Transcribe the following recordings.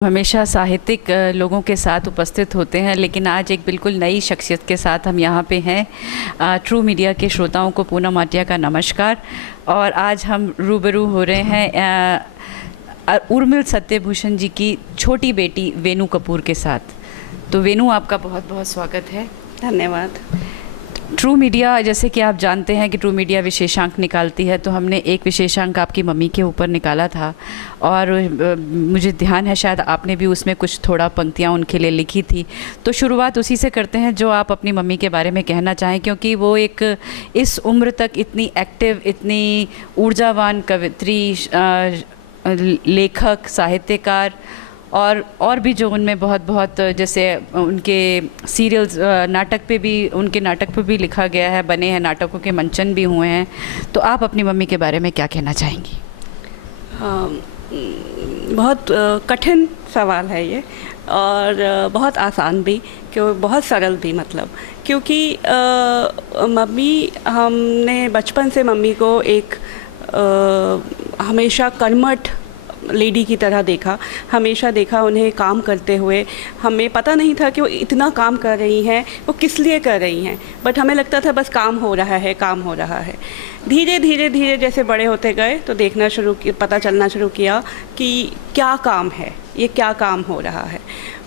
हमेशा साहित्यिक लोगों के साथ उपस्थित होते हैं, लेकिन आज एक बिल्कुल नई शख्सियत के साथ हम यहाँ पे हैं। ट्रू मीडिया के श्रोताओं को पूनम आटिया का नमस्कार। और आज हम रूबरू हो रहे हैं उर्मिल सत्यभूषण जी की छोटी बेटी वेनू कपूर के साथ। तो वेनू, आपका बहुत बहुत स्वागत है। धन्यवाद। ट्रू मीडिया, जैसे कि आप जानते हैं कि ट्रू मीडिया विशेषांक निकालती है, तो हमने एक विशेषांक आपकी मम्मी के ऊपर निकाला था और मुझे ध्यान है शायद आपने भी उसमें कुछ थोड़ा पंक्तियाँ उनके लिए लिखी थी। तो शुरुआत उसी से करते हैं जो आप अपनी मम्मी के बारे में कहना चाहें, क्योंकि वो एक इस उम्र तक इतनी एक्टिव, इतनी ऊर्जावान कवित्री, लेखक, साहित्यकार और भी जो उनमें बहुत बहुत जैसे उनके सीरियल्स, उनके नाटक पे भी लिखा गया है, बने हैं, नाटकों के मंचन भी हुए हैं। तो आप अपनी मम्मी के बारे में क्या कहना चाहेंगी? बहुत कठिन सवाल है ये, और बहुत आसान भी, क्यों बहुत सरल भी, मतलब क्योंकि मम्मी, हमने बचपन से मम्मी को एक हमेशा कर्मठ लेडी की तरह देखा, हमेशा देखा उन्हें काम करते हुए। हमें पता नहीं था कि वो इतना काम कर रही हैं, वो किस लिए कर रही हैं, बट हमें लगता था बस काम हो रहा है, काम हो रहा है। धीरे धीरे धीरे जैसे बड़े होते गए तो देखना शुरू किया, पता चलना शुरू किया कि क्या काम है, ये क्या काम हो रहा है।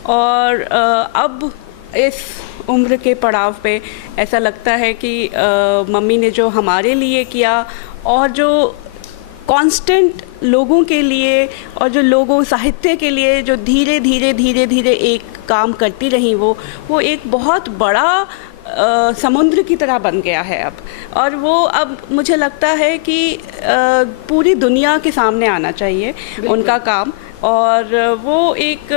और अब इस उम्र के पड़ाव पे ऐसा लगता है कि मम्मी ने जो हमारे लिए किया और जो कांस्टेंट लोगों के लिए और जो लोगों साहित्य के लिए जो धीरे धीरे धीरे धीरे एक काम करती रही, वो एक बहुत बड़ा समुद्र की तरह बन गया है अब। और वो अब मुझे लगता है कि पूरी दुनिया के सामने आना चाहिए उनका काम। और वो एक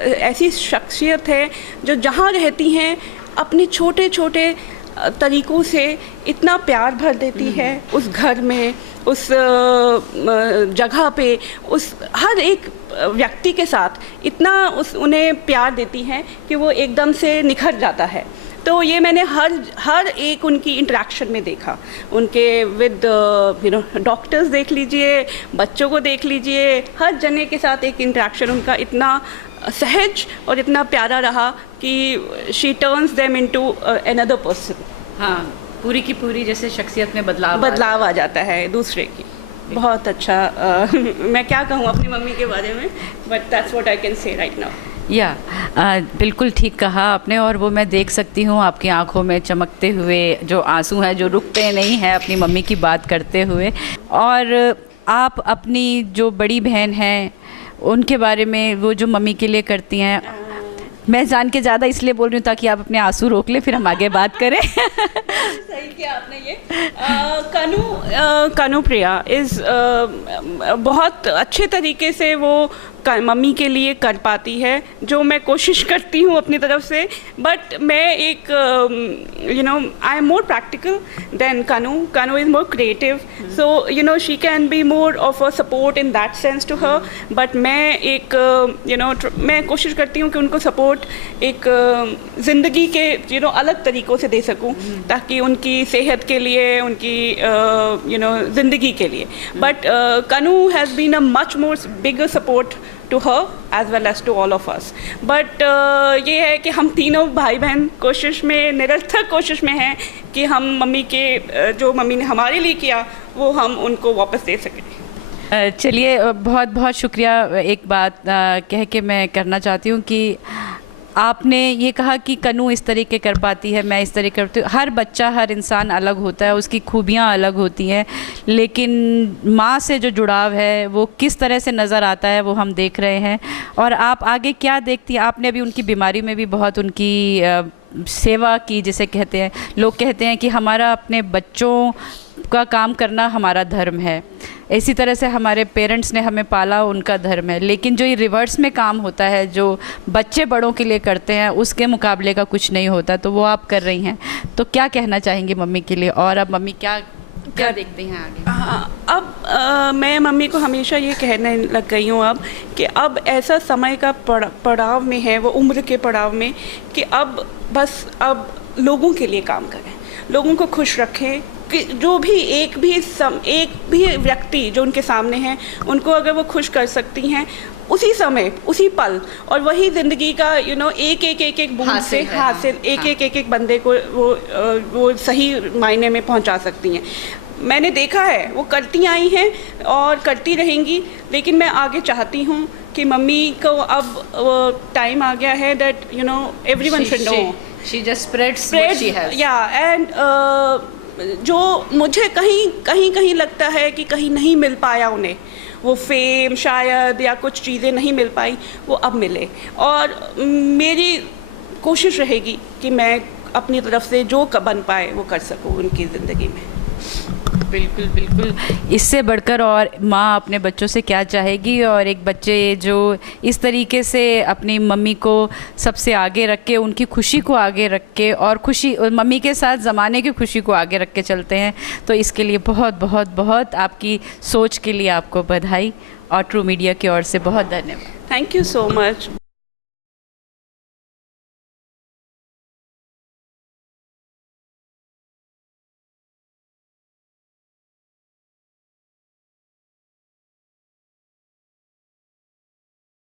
ऐसी शख्सियत है जो जहाँ रहती हैं अपने छोटे छोटे तरीक़ों से इतना प्यार भर देती है उस घर में, उस जगह पे, उस हर एक व्यक्ति के साथ इतना उन्हें प्यार देती हैं कि वो एकदम से निखर जाता है। तो ये मैंने हर एक उनकी इंटरेक्शन में देखा, उनके विद डॉक्टर्स देख लीजिए, बच्चों को देख लीजिए, हर जने के साथ एक इंटरेक्शन उनका इतना सहज और इतना प्यारा रहा कि she turns them into another person. हाँ, पूरी की पूरी जैसे शख्सियत में बदलाव आ जाता है दूसरे की। बहुत अच्छा। मैं क्या कहूँ अपनी मम्मी के बारे में, but that's what I can say right now. बिल्कुल ठीक कहा आपने। और वो मैं देख सकती हूँ आपकी आंखों में चमकते हुए जो आंसू हैं, जो रुकते नहीं हैं अपनी मम्मी की बात करते हुए। और आप अपनी जो बड़ी बहन हैं उनके बारे में, वो जो मम्मी के लिए करती हैं, मैं जान के ज़्यादा इसलिए बोल रही हूँ ताकि आप अपने आंसू रोक लें, फिर हम आगे बात करें। सही किया आपने ये। कनु प्रिया बहुत अच्छे तरीके से वो मम्मी के लिए कर पाती है, जो मैं कोशिश करती हूँ अपनी तरफ से। बट मैं एक I am more practical than Kanu is more creative, so she can be more of a support in that sense to her. But मैं एक मैं कोशिश करती हूँ कि उनको सपोर्ट एक ज़िंदगी के अलग तरीक़ों से दे सकूँ, ताकि उनकी सेहत के लिए, उनकी ज़िंदगी के लिए। But Kanu has been a much more bigger support to her as well as to all of us. But ये है कि हम तीनों भाई बहन कोशिश में, निरर्थक कोशिश में हैं कि हम मम्मी के जो मम्मी ने हमारे लिए किया वो हम उनको वापस दे सकें। चलिए, बहुत बहुत शुक्रिया। एक बात कह के मैं करना चाहती हूँ कि आपने ये कहा कि कनु इस तरीके कर पाती है, मैं इस तरीके करती हूँ। हर बच्चा, हर इंसान अलग होता है, उसकी खूबियाँ अलग होती हैं, लेकिन माँ से जो जुड़ाव है वो किस तरह से नज़र आता है वो हम देख रहे हैं। और आप आगे क्या देखती हैं? आपने अभी उनकी बीमारी में भी बहुत उनकी सेवा की, जिसे कहते हैं, लोग कहते हैं कि हमारा अपने बच्चों का काम करना हमारा धर्म है, इसी तरह से हमारे पेरेंट्स ने हमें पाला, उनका धर्म है। लेकिन जो ये रिवर्स में काम होता है, जो बच्चे बड़ों के लिए करते हैं, उसके मुकाबले का कुछ नहीं होता, तो वो आप कर रही हैं। तो क्या कहना चाहेंगे मम्मी के लिए, और अब मम्मी क्या देखते हैं आगे? हाँ, अब मैं मम्मी को हमेशा ये कहने लग गई हूँ अब कि अब ऐसा समय का पड़ाव में है, वो उम्र के पड़ाव में, कि अब बस अब लोगों के लिए काम करें, लोगों को खुश रखें, कि जो भी एक भी व्यक्ति जो उनके सामने हैं, उनको अगर वो खुश कर सकती हैं, उसी समय उसी पल, और वही ज़िंदगी का एक एक एक एक बूंद से हासिल एक बंदे को वो सही मायने में पहुंचा सकती हैं। मैंने देखा है वो करती आई हैं और करती रहेंगी, लेकिन मैं आगे चाहती हूँ कि मम्मी को अब टाइम आ गया है that everyone should know, she just spreads what she has. या एंड जो मुझे कहीं लगता है कि कहीं नहीं मिल पाया उन्हें वो फेम शायद, या कुछ चीज़ें नहीं मिल पाई, वो अब मिले। और मेरी कोशिश रहेगी कि मैं अपनी तरफ से जो बन पाए वो कर सकूँ उनकी ज़िंदगी में। बिल्कुल बिल्कुल, इससे बढ़कर और माँ अपने बच्चों से क्या चाहेगी। और एक बच्चे जो इस तरीके से अपनी मम्मी को सबसे आगे रख के, उनकी खुशी को आगे रख के, और खुशी मम्मी के साथ ज़माने की खुशी को आगे रख के चलते हैं, तो इसके लिए बहुत बहुत बहुत आपकी सोच के लिए आपको बधाई, और ट्रू मीडिया की ओर से बहुत धन्यवाद। Thank you so much.